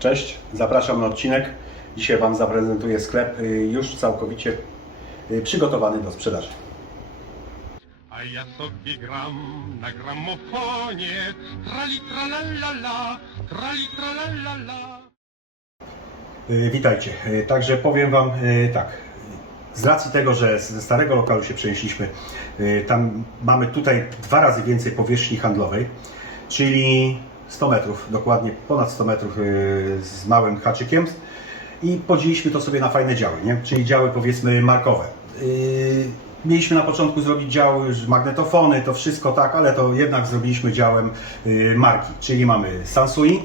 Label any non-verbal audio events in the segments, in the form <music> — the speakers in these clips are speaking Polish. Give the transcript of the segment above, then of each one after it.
Cześć, zapraszam na odcinek. Dzisiaj Wam zaprezentuję sklep y, już całkowicie y, przygotowany do sprzedaży. A ja sobie gram na gramofonie Trali tralalala, trali tralalala Y, Witajcie. Także powiem Wam tak. Z racji tego, że ze starego lokalu się przenieśliśmy, tam mamy tutaj dwa razy więcej powierzchni handlowej, czyli 100 metrów, dokładnie ponad 100 metrów y, z małym haczykiem i podzieliliśmy to sobie na fajne działy, nie? czyli działy powiedzmy markowe. Y, Mieliśmy na początku zrobić działy już magnetofony, to wszystko tak, ale to jednak zrobiliśmy działem y, marki, czyli mamy Sansui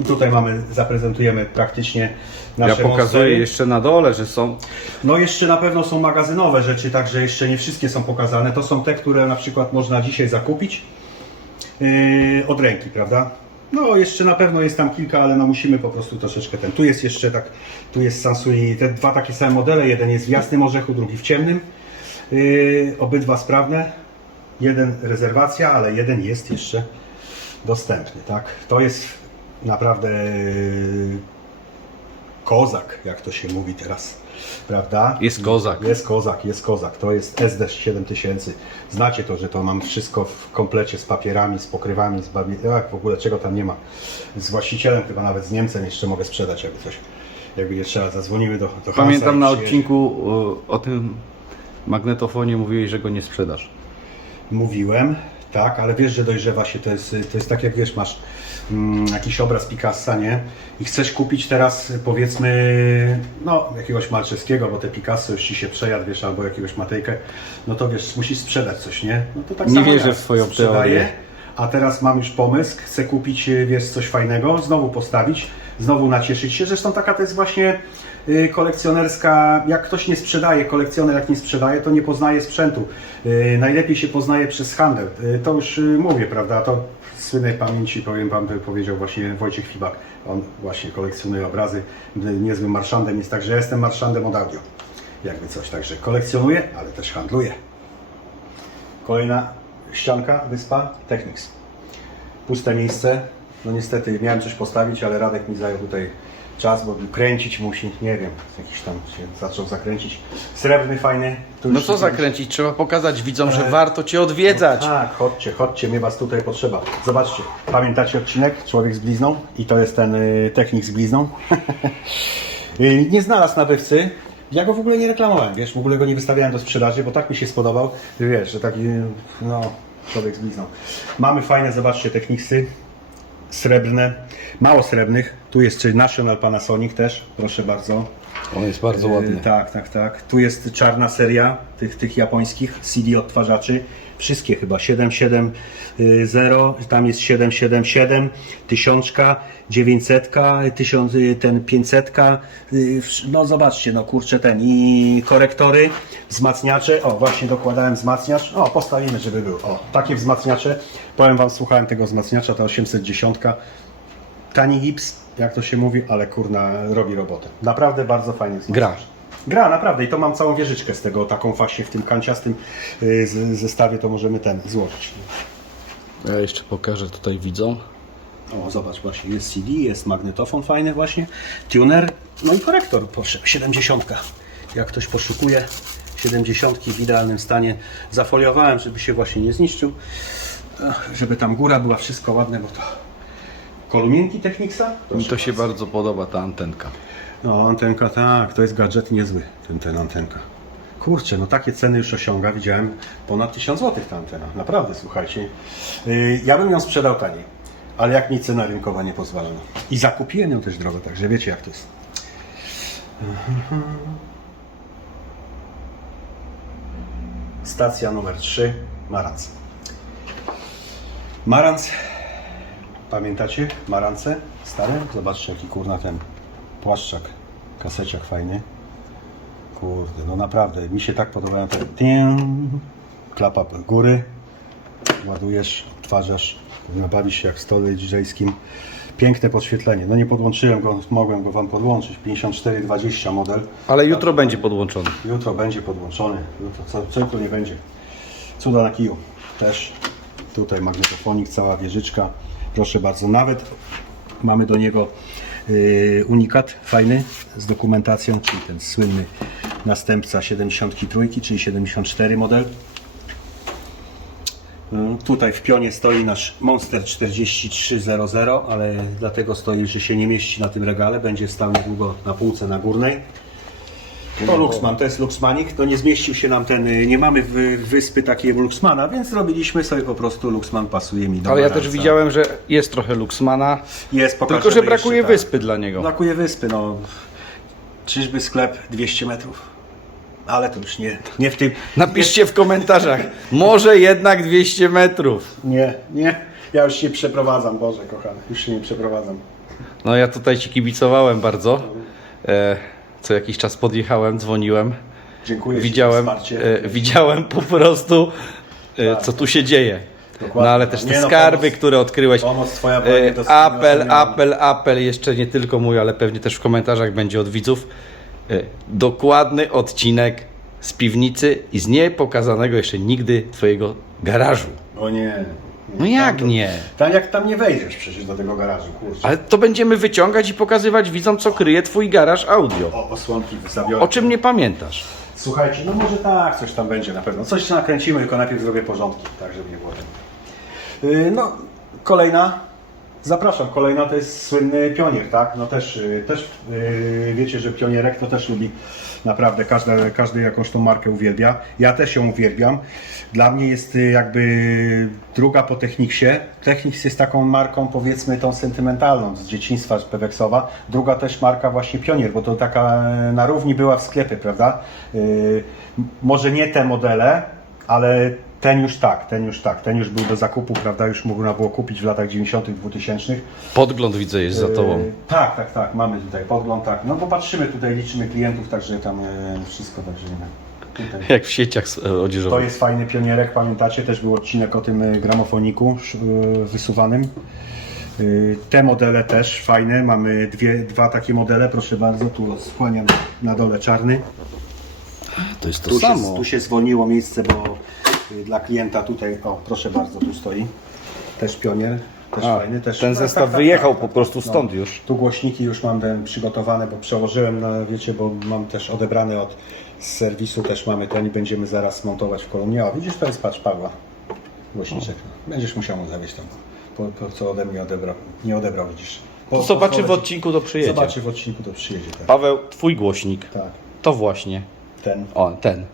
i tutaj mamy, zaprezentujemy praktycznie Ja nasze pokazuję monstery. jeszcze na dole, że są. No jeszcze na pewno są magazynowe rzeczy, także jeszcze nie wszystkie są pokazane. To są te, które na przykład można dzisiaj zakupić od ręki, prawda? No jeszcze na pewno jest tam kilka, ale no musimy po prostu troszeczkę ten. Tu jest jeszcze tak, tu jest Sansui, te dwa takie same modele, jeden jest w jasnym orzechu, drugi w ciemnym. Yy, obydwa sprawne. Jeden rezerwacja, ale jeden jest jeszcze dostępny, tak? To jest naprawdę yy, kozak, jak to się mówi teraz, prawda? Jest kozak. Jest kozak, jest kozak. To jest SD 7000. Znacie to, że to mam wszystko w komplecie z papierami, z pokrywami, z bawi... Ach, w ogóle czego tam nie ma. Z właścicielem, chyba nawet z Niemcem jeszcze mogę sprzedać, jakby coś. Jakby nie trzeba, zadzwonimy do, do Pamiętam na odcinku o, o tym magnetofonie mówiłeś, że go nie sprzedasz. Mówiłem, tak, ale wiesz, że dojrzewa się, to jest, to jest tak jak wiesz, masz jakiś obraz Picassa, nie? I chcesz kupić teraz powiedzmy, no jakiegoś Malczewskiego, bo te Picasso już Ci się przejadł, wiesz, albo jakiegoś Matejkę, no to wiesz, musisz sprzedać coś, nie? No to tak Nie samo wierzę w swoją sprzedaję, teorię. A teraz mam już pomysł, chcę kupić, wiesz, coś fajnego, znowu postawić, znowu nacieszyć się. Zresztą taka to jest właśnie kolekcjonerska, jak ktoś nie sprzedaje, kolekcjoner jak nie sprzedaje, to nie poznaje sprzętu. Y, Najlepiej się poznaje przez handel. Y, To już y, mówię, prawda, to w słynnej pamięci, powiem Wam, powiedział właśnie Wojciech Fibak. On właśnie kolekcjonuje obrazy, y, niezłym marszandem jest tak, że ja jestem marszandem od audio. Jakby coś, także kolekcjonuję, ale też handluję. Kolejna ścianka, wyspa, Technics. Puste miejsce. No niestety miałem coś postawić, ale Radek mi zajął tutaj czas, bo kręcić musi, nie wiem, jakiś tam się zaczął zakręcić. Srebrny, fajny. Tu No już co zakręcić? Trzeba pokazać widzom, że E, warto Cię odwiedzać. Tak, chodźcie, chodźcie, mnie Was tutaj potrzeba. Zobaczcie, pamiętacie odcinek Człowiek z blizną? I to jest ten y, technik z blizną. <laughs> Y, nie znalazł nabywcy. Ja go w ogóle nie reklamowałem, wiesz, w ogóle go nie wystawiałem do sprzedaży, bo tak mi się spodobał, wiesz, że taki, no, człowiek z blizną. Mamy fajne, zobaczcie, techniksy srebrne, mało srebrnych. Tu jest National Panasonic też, proszę bardzo. On jest bardzo ładny. E, Tak, tak, tak. Tu jest czarna seria tych, tych japońskich CD odtwarzaczy. Wszystkie chyba 770, tam jest 777, 1000, 900, 1000, ten 500. y, No zobaczcie, no kurczę ten i korektory, wzmacniacze. O, właśnie dokładałem wzmacniacz. O, postawimy, żeby był. O, takie wzmacniacze. Powiem Wam, słuchałem tego wzmacniacza, ta 810. Tani gips, jak to się mówi, ale kurna, robi robotę. Naprawdę bardzo fajnie. Gra. Gra, naprawdę. I to mam całą wieżyczkę z tego, taką właśnie w tym kanciastym y, z- zestawie, to możemy ten złożyć. Ja jeszcze pokażę tutaj widzom. O, zobacz, właśnie jest CD, jest magnetofon fajny właśnie, tuner, no i korektor, proszę, 70. Jak ktoś poszukuje 70 w idealnym stanie, zafoliowałem, żeby się właśnie nie zniszczył, Ach, żeby tam góra była, wszystko ładne, bo to kolumienki Technicsa? Mi to się bardzo podoba ta antenka. No, antenka tak, to jest gadżet niezły, ten, ten antenka. Kurczę, no takie ceny już osiąga, widziałem ponad 1000 zł ta antena, naprawdę, słuchajcie. Yy, ja bym ją sprzedał taniej, ale jak mi cena rynkowa nie pozwala. No. I zakupiłem ją też drogo, także wiecie jak to jest. Stacja numer 3, Marans. Marans, pamiętacie Marance stare? Zobaczcie jaki kurna ten płaszczak, kaseciak fajny. Kurde, no naprawdę, mi się tak podobają te tym, klapa góry, ładujesz, odtwarzasz, nabawisz się jak w stole DJ-skim. Piękne podświetlenie. No nie podłączyłem go, mogłem go Wam podłączyć. 5420 model. Ale jutro będzie podłączony. Jutro będzie podłączony. Jutro, co, co jutro nie będzie. Cuda na kiju. Też tutaj magnetofonik, cała wieżyczka. Proszę bardzo. Nawet mamy do niego unikat fajny z dokumentacją, czyli ten słynny następca 73, czyli 74 model. Mm, Tutaj w pionie stoi nasz Monster 4300, ale dlatego stoi, że się nie mieści na tym regale. Będzie stał niedługo na półce na górnej. To Luxman, to jest Luxmanik. To nie zmieścił się nam ten, y, nie mamy wy- wyspy takiej Luxmana, więc zrobiliśmy sobie po prostu Luxman pasuje mi do Ale ja też widziałem, że jest trochę Luxmana, Jest, pokażemy tylko że brakuje jeszcze, tak. wyspy dla niego. Brakuje wyspy, no. Czyżby sklep 200 metrów? Ale to już nie, nie w tym. Napiszcie w komentarzach, może jednak 200 metrów. Nie, nie. Ja już się przeprowadzam, Boże kochany, już się nie przeprowadzam. No ja tutaj Ci kibicowałem bardzo. E, co jakiś czas podjechałem, dzwoniłem. Dziękuję Ci Widziałem, za wsparcie. e, widziałem po prostu, e, co tu się dzieje. Dokładnie. No ale też Nie te no, skarby, pomoc- które odkryłeś. Pomoc Twoja była E, apel, apel, apel, jeszcze nie tylko mój, ale pewnie też w komentarzach będzie od widzów. E, Dokładny odcinek z piwnicy i z niepokazanego jeszcze nigdy Twojego garażu. O nie. No jak Tam nie? Tam jak tam nie wejdziesz przecież do tego garażu, kurczę. Ale to będziemy wyciągać i pokazywać widzom, co kryje Twój garaż audio. O, osłonki zabiorę. O czym nie pamiętasz? Słuchajcie, no może tak, coś tam będzie na pewno. Coś nakręcimy, tylko najpierw zrobię porządki, tak żeby nie było tego. Yy, No, kolejna. Zapraszam, kolejna to jest słynny pionier, tak? No też, yy, też yy, wiecie, że pionierek to też lubi naprawdę, każdy, każdy jakąś tą markę uwielbia. Ja też ją uwielbiam. Dla mnie jest yy, jakby druga po Techniksie. Techniks jest taką marką powiedzmy tą sentymentalną z dzieciństwa z Peweksowa. Druga też marka właśnie Pionier, bo to taka e, na równi była w sklepie, prawda? Yy, może nie te modele, ale ten już tak, ten już tak, ten już był do zakupu, prawda? Już można było kupić w latach 90., 2000. Podgląd widzę jest za Tobą. Yy, tak, tak, tak, mamy tutaj podgląd, tak. No bo patrzymy tutaj, liczymy klientów, także tam e, wszystko, także tutaj. Jak w sieciach e, To odzieżowych. jest fajny pionierek, pamiętacie? Też był odcinek o tym y, gramofoniku wysuwanym. Te modele też fajne. Mamy dwie, dwa takie modele, proszę bardzo. Tu skłaniam na dole czarny. To jest to Tu się, samo. tu się zwolniło miejsce, bo dla klienta tutaj, o proszę bardzo, tu stoi. Też pionier, też A, fajny. Też, ten tak, zestaw tak, tak, wyjechał tak, po tak, prostu no. stąd już. Tu głośniki już mam ten przygotowane, bo przełożyłem na, wiecie, bo mam też odebrane od serwisu, też mamy ten i będziemy zaraz montować w kolumnie. O, widzisz, to jest patrz Pawła, głośniczek. Będziesz musiał mu zawieźć tam, po, po, co ode mnie odebrał. Nie odebrał, widzisz. Po, Zobaczy w poleci- odcinku, to przyjedzie. Zobaczy w odcinku, to przyjedzie, tak. Paweł, twój głośnik. tak. To właśnie. Ten. O, ten.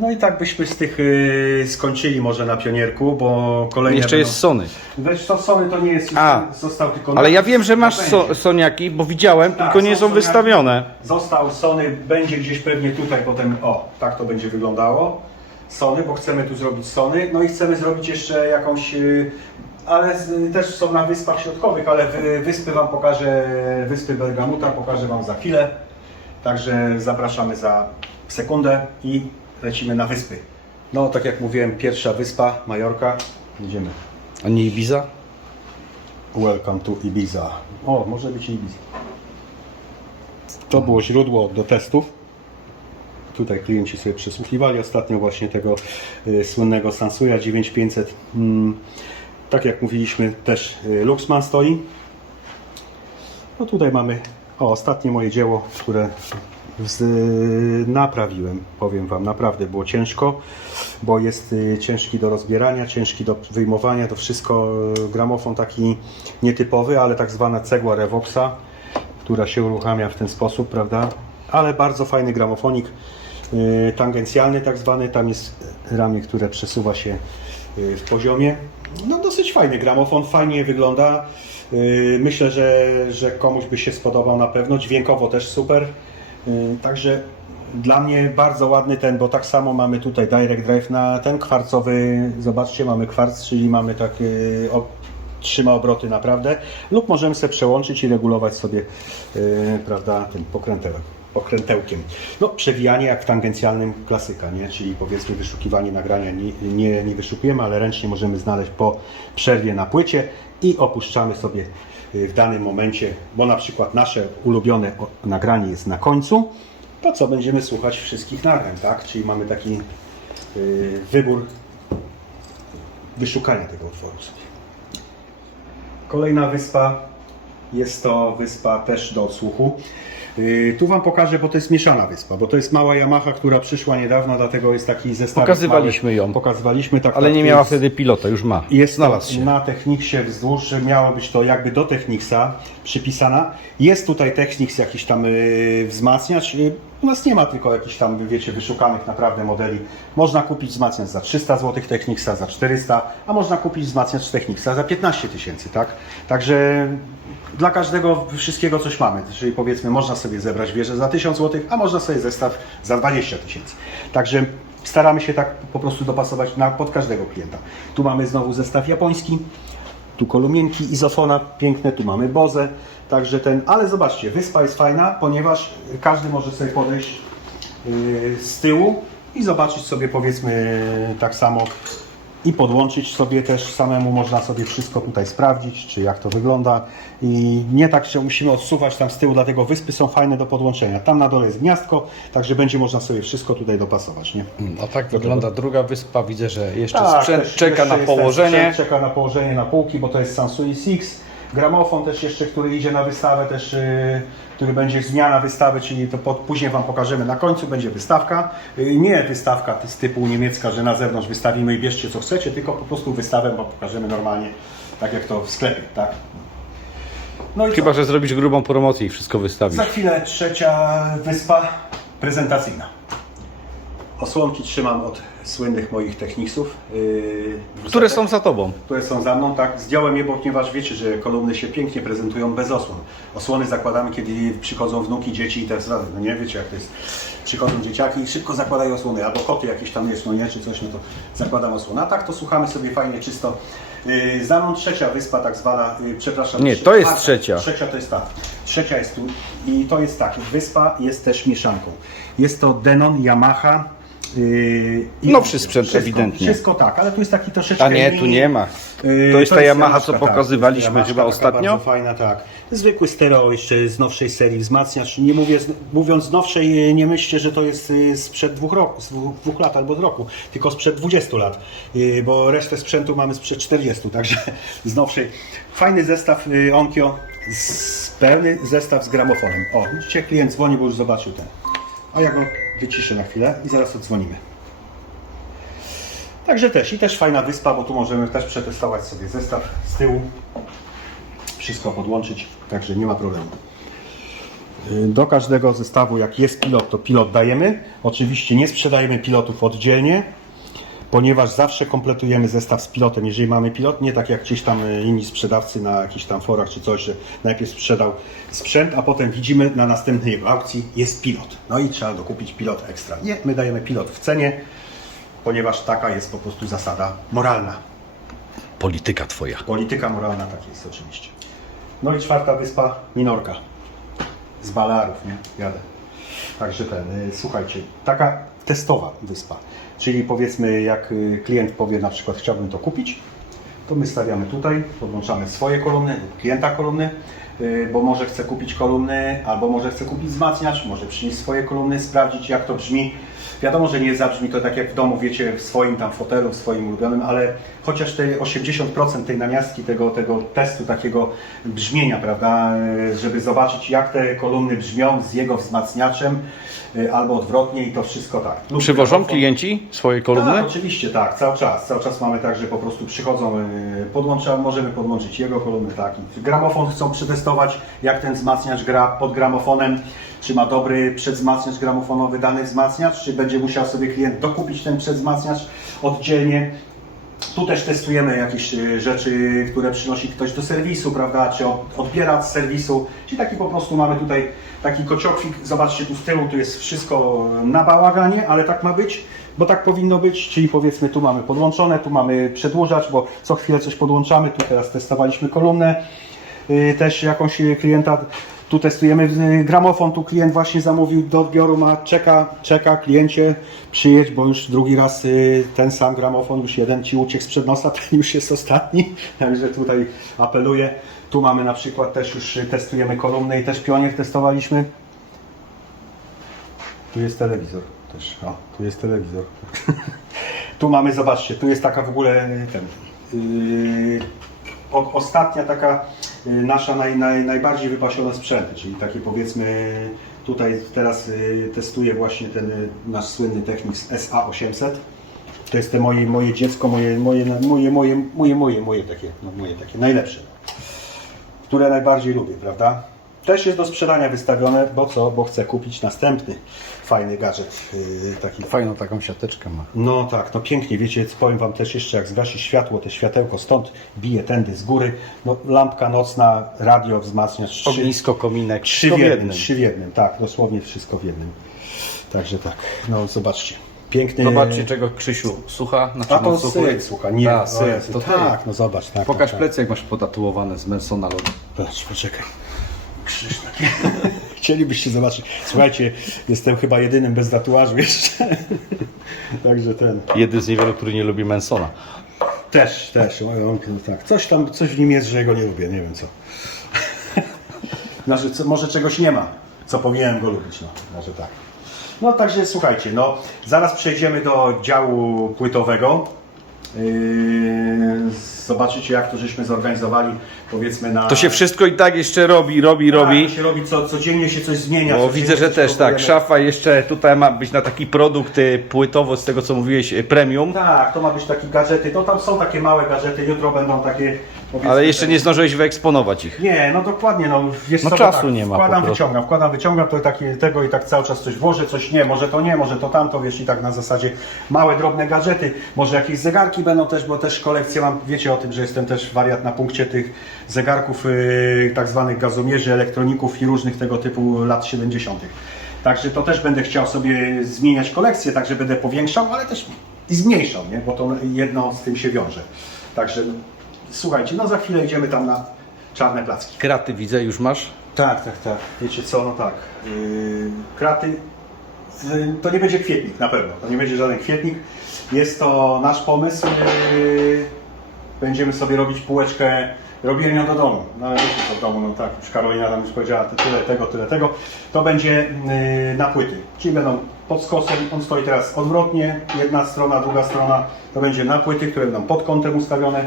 No i tak byśmy z tych y, skończyli może na pionierku, bo kolejne Jeszcze będą... jest Sony. Wiesz co, Sony to nie jest, A. został tylko... Ale ja wiem, że masz so. Soniaki, bo widziałem, Tak, tylko nie są wystawione. Został Sony, będzie gdzieś pewnie tutaj potem, o, tak to będzie wyglądało. Sony, bo chcemy tu zrobić Sony, no i chcemy zrobić jeszcze jakąś, y, ale z, też są na Wyspach Środkowych, ale wy, wyspy Wam pokażę, wyspy Bergamuta pokażę Wam za chwilę. Także zapraszamy za sekundę i lecimy na wyspy. No, tak jak mówiłem, pierwsza wyspa, Majorka. Idziemy. A nie Ibiza? Welcome to Ibiza. O, może być Ibiza. To było źródło do testów. Tutaj klienci sobie przesłuchiwali ostatnio właśnie tego y, słynnego Sansuya 9500. Mm, tak jak mówiliśmy, też y, Luxman stoi. No tutaj mamy o, ostatnie moje dzieło, które z, naprawiłem. Powiem Wam, naprawdę było ciężko, bo jest y, ciężki do rozbierania, ciężki do wyjmowania. To wszystko y, gramofon taki nietypowy, ale tak zwana cegła Revoxa, która się uruchamia w ten sposób, prawda? Ale bardzo fajny gramofonik y, tangencjalny, tak zwany. Tam jest ramię, które przesuwa się y, w poziomie. No dosyć fajny gramofon, fajnie wygląda. Y, Myślę, że, że komuś by się spodobał na pewno. Dźwiękowo też super. Y, Także dla mnie bardzo ładny ten, bo tak samo mamy tutaj Direct Drive na ten kwarcowy. Zobaczcie, mamy kwarc, czyli mamy tak trzyma obroty naprawdę. Lub możemy sobie przełączyć i regulować sobie, y, prawda, ten pokrętełek. Pokrętełkiem. No, przewijanie jak w tangencjalnym klasyka, nie? Czyli powiedzmy wyszukiwanie nagrania nie, nie, nie wyszukujemy, ale ręcznie możemy znaleźć po przerwie na płycie i opuszczamy sobie w danym momencie, bo na przykład nasze ulubione nagranie jest na końcu, to co będziemy słuchać wszystkich nagrań, tak? Czyli mamy taki y, wybór wyszukania tego utworu. Kolejna wyspa Jest to wyspa też do odsłuchu. Yy, Tu Wam pokażę, bo to jest mieszana wyspa, bo to jest mała Yamaha, która przyszła niedawno, dlatego jest taki zestaw. Pokazywaliśmy ją. Pokazywaliśmy, tak. Ale tak, nie miała jest- wtedy pilota, już ma. jest Znalazł się. na Techniksie wzdłuż, miało być to jakby do Techniksa przypisana. Jest tutaj Technics jakiś tam yy, wzmacniacz. U nas nie ma tylko jakichś tam, wiecie, wyszukanych naprawdę modeli. Można kupić wzmacniacz za 300 zł Technicsa, za 400, a można kupić wzmacniacz Technicsa za 15 tysięcy, tak? Także dla każdego wszystkiego coś mamy. Czyli powiedzmy, można sobie zebrać wieżę za 1000 zł, a można sobie zestaw za 20 tysięcy. Także staramy się tak po prostu dopasować na, pod każdego klienta. Tu mamy znowu zestaw japoński, tu kolumienki izofona piękne, tu mamy Boze, także ten, ale zobaczcie, wyspa jest fajna, ponieważ każdy może sobie podejść yy, z tyłu i zobaczyć sobie powiedzmy tak samo i podłączyć sobie też samemu, można sobie wszystko tutaj sprawdzić, czy jak to wygląda i nie tak się musimy odsuwać tam z tyłu, dlatego wyspy są fajne do podłączenia. Tam na dole jest gniazdko, także będzie można sobie wszystko tutaj dopasować, nie? No tak wygląda druga wyspa. Widzę, że jeszcze Tak, sprzęt też czeka jeszcze na położenie. Sprzęt, czeka na położenie na półki, bo to jest Samsung Six. Gramofon też jeszcze, który idzie na wystawę, też, yy, który będzie zmiana wystawy, czyli to pod, później Wam pokażemy na końcu, będzie wystawka. Yy, nie wystawka z typu niemiecka, że na zewnątrz wystawimy i bierzcie co chcecie, tylko po prostu wystawę Wam pokażemy normalnie, tak jak to w sklepie, tak? No i Chyba, że zrobisz grubą promocję i wszystko wystawisz. za chwilę trzecia wyspa prezentacyjna. Osłonki trzymam od słynnych moich techniksów. Yy, Które są za tobą. które są za mną, tak, zdjąłem je, ponieważ wiecie, że kolumny się pięknie prezentują bez osłon. Osłony zakładamy, kiedy przychodzą wnuki, dzieci i dalej, no nie, wiecie jak to jest. Przychodzą dzieciaki i szybko zakładają osłony, albo koty jakieś tam jest, no nie, czy coś, no to zakładam osłonę. A tak to słuchamy sobie fajnie, czysto. Yy, za mną trzecia wyspa tak zwana, yy, przepraszam. Nie, to jest czwarta. trzecia. Trzecia to jest ta. Trzecia jest tu i to jest tak, wyspa jest też mieszanką. Jest to Denon, Yamaha, Yy, i Nowszy sprzęt wszystko, ewidentnie. Wszystko tak, ale tu jest taki troszeczkę A nie, tu mini- nie ma. Yy, To jest ta Yamaha, co tak, pokazywaliśmy to jest chyba Yamaha, taka ostatnio? Bardzo fajna, tak. Zwykły stereo jeszcze z nowszej serii wzmacniacz. Nie mówię, z- mówiąc z nowszej, nie myślcie, że to jest y, sprzed dwóch, roku, z dwóch, dwóch lat albo z roku, tylko sprzed 20 lat, Y, bo resztę sprzętu mamy sprzed 40, <laughs> także z nowszej. Fajny zestaw y, Onkyo, z, pełny zestaw z gramofonem. O, widzicie, klient dzwoni, bo już zobaczył ten. A ja go wyciszę na chwilę i zaraz odzwonimy. Także też i też fajna wyspa, bo tu możemy też przetestować sobie zestaw z tyłu. Wszystko podłączyć, także nie ma problemu. Y, Do każdego zestawu, jak jest pilot, to pilot dajemy. Oczywiście nie sprzedajemy pilotów oddzielnie, ponieważ zawsze kompletujemy zestaw z pilotem. Jeżeli mamy pilot, nie tak jak gdzieś tam y, inni sprzedawcy na jakichś tam forach czy coś, że najpierw sprzedał sprzęt, a potem widzimy na następnej aukcji jest pilot. No i trzeba dokupić pilot ekstra. Nie, my dajemy pilot w cenie, ponieważ taka jest po prostu zasada moralna. Polityka twoja. Polityka moralna tak jest oczywiście. No i czwarta wyspa Minorka. Z Balearów, nie? Jadę. Także ten, y, słuchajcie, taka testowa wyspa. Czyli powiedzmy, jak y, klient powie na przykład chciałbym to kupić, to my stawiamy tutaj, podłączamy swoje kolumny lub klienta kolumny, bo może chce kupić kolumny, albo może chce kupić wzmacniacz, może przynieść swoje kolumny, sprawdzić jak to brzmi. Wiadomo, że nie zabrzmi to tak jak w domu, wiecie, w swoim tam fotelu, w swoim ulubionym, ale chociaż te 80% tej namiastki, tego, tego testu takiego brzmienia, prawda, y, żeby zobaczyć jak te kolumny brzmią z jego wzmacniaczem, y, albo odwrotnie i to wszystko tak. Lub Przywożą klienci swoje kolumny? Tak, oczywiście tak, cały czas. Cały czas mamy tak, że po prostu przychodzą, yy, podłącza, możemy podłączyć jego kolumny, tak. Gramofon chcą przetestować, jak ten wzmacniacz gra pod gramofonem, czy ma dobry przedzmacniacz gramofonowy, dany wzmacniacz, czy będzie musiał sobie klient dokupić ten przedzmacniacz oddzielnie. Tu też testujemy jakieś y, rzeczy, które przynosi ktoś do serwisu, prawda, czy od- odbiera z serwisu, czyli taki po prostu mamy tutaj taki kociokwik, zobaczcie tu z tyłu, tu jest wszystko na bałaganie, ale tak ma być, bo tak powinno być, czyli powiedzmy tu mamy podłączone, tu mamy przedłużacz, bo co chwilę coś podłączamy, tu teraz testowaliśmy kolumnę, też jakąś y, klienta, tu testujemy y, gramofon, tu klient właśnie zamówił do odbioru, ma, czeka, czeka, kliencie, przyjedź, bo już drugi raz y, ten sam gramofon, już jeden Ci uciekł sprzed nosa, <laughs> ten już jest ostatni, także tutaj apeluję. Tu mamy na przykład też już y, testujemy kolumny i też pionier testowaliśmy. Tu jest telewizor też, o, tu jest telewizor. <laughs> tu mamy, zobaczcie, tu jest taka w ogóle y, ten, yy, ostatnia taka y, nasza naj, naj, najbardziej wypasione sprzęty, czyli takie powiedzmy tutaj teraz y, testuję właśnie ten y, nasz słynny Technics SA800. To jest te moje, moje dziecko, moje, moje, moje, moje, moje, moje, moje takie, no moje takie najlepsze, które najbardziej lubię, prawda? Też jest do sprzedania wystawione, bo co? Bo chcę kupić następny fajny gadżet, yy, taki Fajną taką siateczkę ma. no tak, no pięknie, wiecie, powiem Wam też jeszcze, jak zgasi światło, te światełko stąd bije tędy z góry, no lampka nocna, radio wzmacniacz, trzy, Ognisko, kominek. trzy w jednym, trzy w jednym, tak, dosłownie wszystko w jednym. Także tak, no zobaczcie, piękny... Zobaczcie czego Krzysiu słucha. Znaczy, A to no, syk, słuchaj, nie, Ta, Jezu, to ty. tak, no zobacz, tak, Pokaż tak, plecy, jak masz potatuowane z Melsona logo. tak. Patrz, poczekaj. Taki. <laughs> Chcielibyście zobaczyć. Słuchajcie, jestem chyba jedynym bez tatuażu jeszcze. <laughs> Także ten. Jeden z niewielu, który nie lubi Mansona. Też, też. On, no tak. Coś tam, coś w nim jest, że ja go nie lubię, nie wiem co. <laughs> Znaczy, co, może czegoś nie ma, co powinienem go lubić, no, może tak. No także słuchajcie, no zaraz przejdziemy do działu płytowego. Yy, zobaczycie jak to żeśmy zorganizowali, powiedzmy na... To się wszystko i tak jeszcze robi, robi, Tak, robi. to się robi, co, codziennie się coś zmienia. Bo codziennie widzę, że coś też tak, szafa jeszcze tutaj ma być na taki produkt y, płytowo, z tego co mówiłeś, y, premium. Tak, to ma być takie gadżety, no tam są takie małe gadżety, jutro będą takie... powiedzmy, Ale jeszcze te- nie zdążyłeś wyeksponować ich. Nie, no dokładnie, no wiesz No co, czasu tak, nie ma Wkładam, prostu. wyciągam, wkładam, wyciągam, to takie, tego i tak cały czas coś włożę, coś nie, może to nie, może to tamto, wiesz, i tak na zasadzie małe, drobne gadżety, może jakieś zegarki będą też, bo też kolekcję mam, wiecie o tym, że jestem też wariat na punkcie tych zegarków, yy, tak zwanych gazomierzy, elektroników i różnych tego typu lat 70. Także to też będę chciał sobie zmieniać kolekcję, także będę powiększał, ale też i zmniejszał, nie? bo to jedno z tym się wiąże. Także słuchajcie, no za chwilę idziemy tam na czarne placki. Kraty widzę, już masz. Tak, tak, tak. Wiecie co, no tak. Yy, kraty. yy, To nie będzie kwietnik na pewno. To nie będzie żaden kwietnik. Jest to nasz pomysł. Yy, Będziemy sobie robić półeczkę. Robiłem ją do domu. No ale wiecie co w domu, no tak, już Karolina tam już powiedziała ty- tyle tego, tyle tego. To będzie yy, na płyty. Czyli będą pod skosem, on stoi teraz odwrotnie, jedna strona, druga strona. To będzie na płyty, które będą pod kątem ustawione.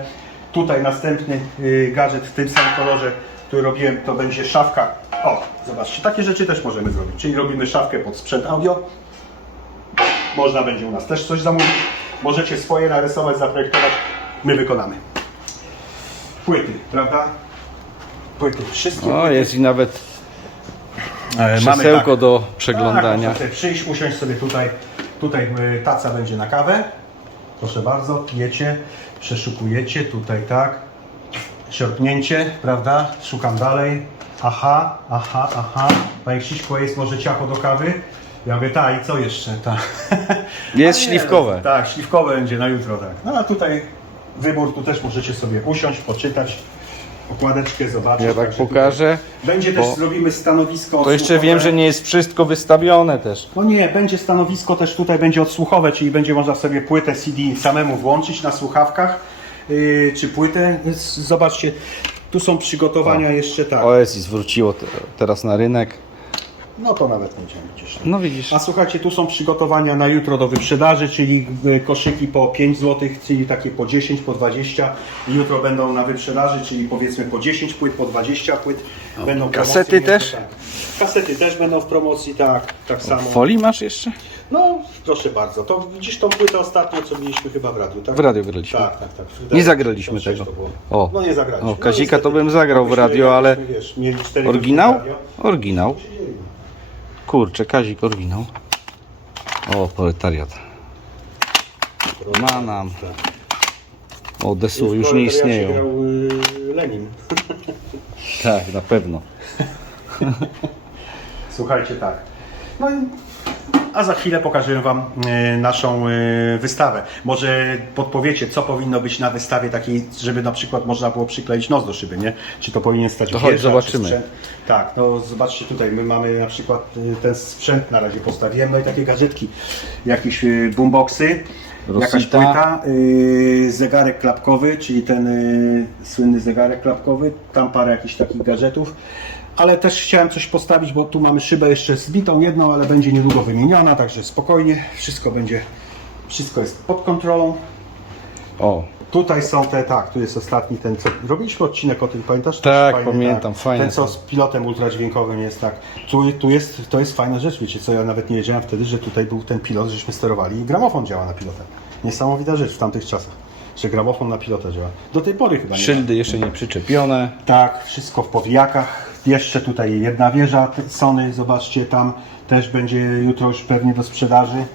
Tutaj następny yy, gadżet w tym samym kolorze, który robiłem, to będzie szafka. O, zobaczcie, takie rzeczy też możemy zrobić. Czyli robimy szafkę pod sprzęt audio. Można będzie u nas też coś zamówić. Możecie swoje narysować, zaprojektować. My wykonamy. Płyty, prawda? Płyty, wszystkie O, jest i nawet E, krzesełko tak. do Tak, przeglądania. sobie przyjść, usiąść sobie tutaj. Tutaj y, taca będzie na kawę. Proszę bardzo, pijecie, przeszukujecie, tutaj tak. Sierpnięcie, prawda? Szukam dalej. Aha, aha, aha. Panie Krzyśku, jest może ciacho do kawy? Ja mówię, tak, i co jeszcze? Ta. Jest nie, <laughs> śliwkowe. Tak, śliwkowe będzie na jutro, tak. No a tutaj wybór, tu też możecie sobie usiąść, poczytać, okładeczkę zobaczyć. Ja tak Także pokażę. Tutaj Będzie też, bo- zrobimy stanowisko To jeszcze odsłuchowe. wiem, że nie jest wszystko wystawione też. No nie, będzie stanowisko też tutaj będzie odsłuchowe, czyli będzie można sobie płytę CD samemu włączyć na słuchawkach, yy, czy płytę. Z- Zobaczcie, tu są przygotowania jeszcze tak. OSI zwróciło te, teraz na rynek. No to nawet będziemy gdzieś. tam. No widzisz. A słuchajcie, tu są przygotowania na jutro do wyprzedaży, czyli y, koszyki po 5 zł, czyli takie po 10, po 20. I jutro będą na wyprzedaży, czyli powiedzmy po 10 płyt, po 20 płyt. Będą kasety też? Tak. Kasety też będą w promocji, tak, tak samo. Folii masz jeszcze? No, proszę bardzo. To widzisz tą płytę ostatnio, co mieliśmy chyba w radiu, tak? W radiu graliśmy. Tak, tak, tak. Nie zagraliśmy tego. O. No nie zagraliśmy. O, Kazika niestety. to bym zagrał w radio, ale- Wiesz, Oryginał? Oryginał. Kurczę, Kazik oryginał. O, proletariat. Ma nam. O, Desu już nie istnieją. grał y, Lenin. Tak, na pewno. <laughs> Słuchajcie, tak. No i a za chwilę pokażę Wam e, naszą e, wystawę. Może podpowiecie, co powinno być na wystawie takiej, żeby na przykład można było przykleić nos do szyby, nie? Czy to powinien stać To chodź, zobaczymy. sprzęt? Tak, no zobaczcie tutaj, my mamy na przykład e, ten sprzęt na razie postawiłem, no i takie gadżetki, jakieś boomboxy, jakaś Rosita. płyta, e, zegarek klapkowy, czyli ten słynny zegarek klapkowy, tam parę jakichś takich gadżetów. Ale też chciałem coś postawić, bo tu mamy szybę jeszcze zbitą jedną, ale będzie niedługo wymieniona, także spokojnie, wszystko będzie, wszystko jest pod kontrolą. O, Tutaj są te, tak, tu jest ostatni ten, co robiliśmy odcinek o tym, pamiętasz? Tak, Fajny, pamiętam, fajne Ten, co z pilotem ultradźwiękowym jest, tak. Tu, tu jest, to jest fajna rzecz, wiecie co, ja nawet nie wiedziałem wtedy, że tutaj był ten pilot, żeśmy sterowali i gramofon działa na pilota. Niesamowita rzecz w tamtych czasach, że gramofon na pilota działa. Do tej pory chyba nie szyldy jeszcze nie przyczepione. Tak, wszystko w powijakach. Jeszcze tutaj jedna wieża Sony, zobaczcie, tam też będzie jutro już pewnie do sprzedaży.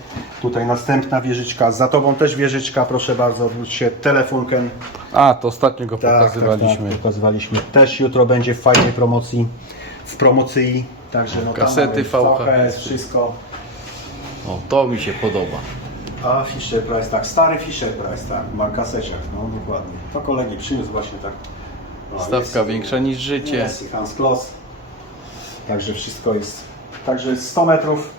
Tutaj następna wieżyczka, za tobą też wieżyczka, proszę bardzo, odwróć się, telefunken. A, to ostatnio go Tak, pokazywaliśmy. Tak, tak, pokazywaliśmy. Też jutro będzie w fajnej promocji, w promocji, także no tam Kasety VHS. wszystko. O, to mi się podoba. A Fisher Price, tak, stary Fisher Price, tak, ma kaseciach, no dokładnie. To kolegi przyniósł właśnie tak. No, Stawka jest- większa niż życie. Jest i Hans Kloss. Także wszystko jest. Także 100 metrów,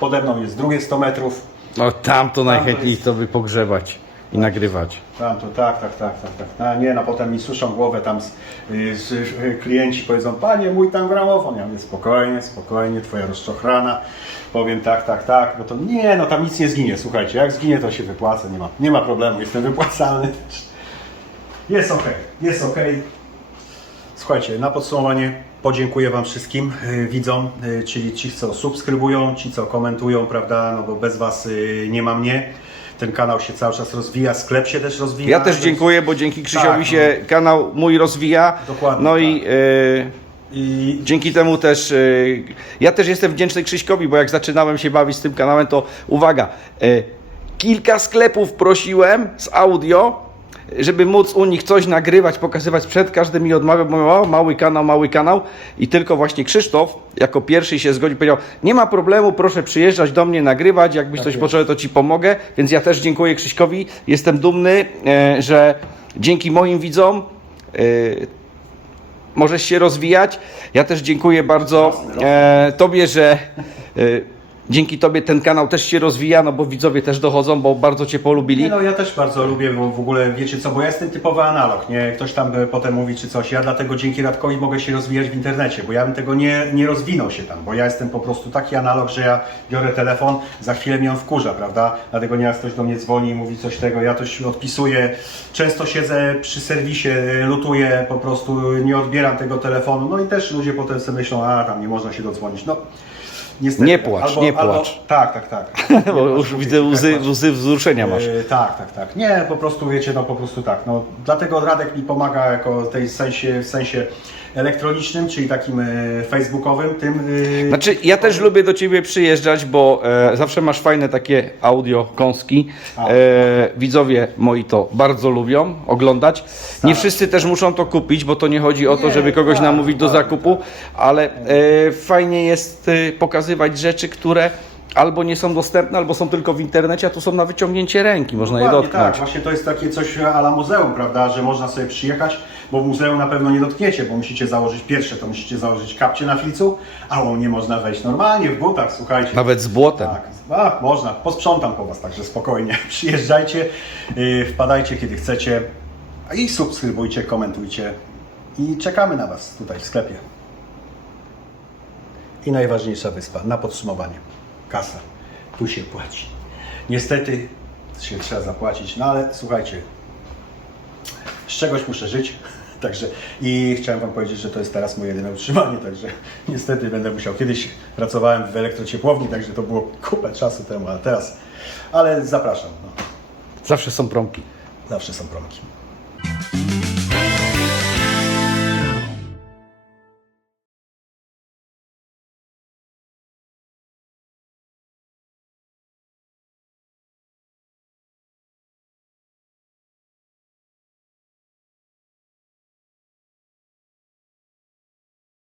pode mną jest drugie 100 metrów. No tam to najchętniej jest- to by pogrzebać i nagrywać. Tam to tak, tak, tak, tak, tak. No, nie, no potem mi suszą głowę tam z, y, z, y, klienci powiedzą, panie mój tam gramofon. Ja mówię, spokojnie, spokojnie, twoja rozczochrana. Powiem tak, tak, tak, no to nie, no tam nic nie zginie, słuchajcie, jak zginie to się wypłacę, nie ma, nie ma problemu, jestem wypłacalny. Jest ok, jest ok. Słuchajcie, na podsumowanie podziękuję Wam wszystkim y, widzom, y, czyli ci, co subskrybują, ci, co komentują, prawda, no bo bez Was y, nie ma mnie. Ten kanał się cały czas rozwija, sklep się też rozwija. Ja też dziękuję, bo dzięki Krzysiowi Tak, no. się kanał mój rozwija. Dokładnie, No tak. i e, I dzięki temu też. e, ja też jestem wdzięczny Krzyśkowi, bo jak zaczynałem się bawić z tym kanałem, to uwaga, e, kilka sklepów prosiłem z audio, żeby móc u nich coś nagrywać, pokazywać przed każdym mi odmawiał, bo mówią, o, mały kanał, mały kanał i tylko właśnie Krzysztof jako pierwszy się zgodził, powiedział, nie ma problemu, proszę przyjeżdżać do mnie, nagrywać, jakbyś coś jest. potrzebował, to Ci pomogę, więc ja też dziękuję Krzyśkowi, jestem dumny, e, że dzięki moim widzom e, możesz się rozwijać. Ja też dziękuję bardzo e, Tobie, że dzięki Tobie ten kanał też się rozwija, no bo widzowie też dochodzą, bo bardzo Cię polubili. Nie, no ja też bardzo lubię, bo w ogóle wiecie co, bo ja jestem typowy analog, nie? Ktoś tam by potem mówi czy coś, ja dlatego dzięki Radkowi mogę się rozwijać w internecie, bo ja bym tego nie, nie rozwinął się tam, bo ja jestem po prostu taki analog, że ja biorę telefon, za chwilę mnie on wkurza, prawda? Dlatego nieraz ktoś do mnie dzwoni i mówi coś tego, ja się odpisuję, często siedzę przy serwisie, lutuję, po prostu nie odbieram tego telefonu, no i też ludzie potem sobie myślą, a tam nie można się dodzwonić, no. Niestety, Nie płacz, nie płacz. tak, tak, tak. <laughs> Bo już widzę łzy, łzy wzruszenia masz. E, tak, tak, tak. Nie, po prostu wiecie, no po prostu tak. No, dlatego Radek mi pomaga jako tej sensie, w sensie elektronicznym, czyli takim e, facebookowym, tym. e, Znaczy, ja też lubię do Ciebie przyjeżdżać, bo e, zawsze masz fajne takie audio kąski. A. E, widzowie moi to bardzo lubią oglądać. Nie wszyscy też muszą to kupić, bo to nie chodzi o to, żeby kogoś tak, namówić do dokładnie, zakupu, ale e, fajnie jest e, pokazywać rzeczy, które albo nie są dostępne, albo są tylko w internecie, a tu są na wyciągnięcie ręki, można je Dokładnie dotknąć. Tak, właśnie to jest takie coś ala muzeum, prawda, że można sobie przyjechać, bo w muzeum na pewno nie dotkniecie, bo musicie założyć pierwsze, to musicie założyć kapcie na filcu, a u mnie można wejść normalnie w butach, słuchajcie. Nawet z błotem. Tak, a, można, posprzątam po Was, także spokojnie. <laughs> Przyjeżdżajcie, yy, wpadajcie kiedy chcecie i subskrybujcie, komentujcie i czekamy na Was tutaj w sklepie. I najważniejsza wyspa, na podsumowanie. Kasa. Tu się płaci. Niestety się trzeba zapłacić, no ale słuchajcie, z czegoś muszę żyć. <laughs> Także i chciałem Wam powiedzieć, że to jest teraz moje jedyne utrzymanie, także <laughs> niestety będę musiał. Kiedyś pracowałem w elektrociepłowni, także to było kupę czasu temu, a teraz, ale zapraszam, no, Zawsze są promki. zawsze są promki.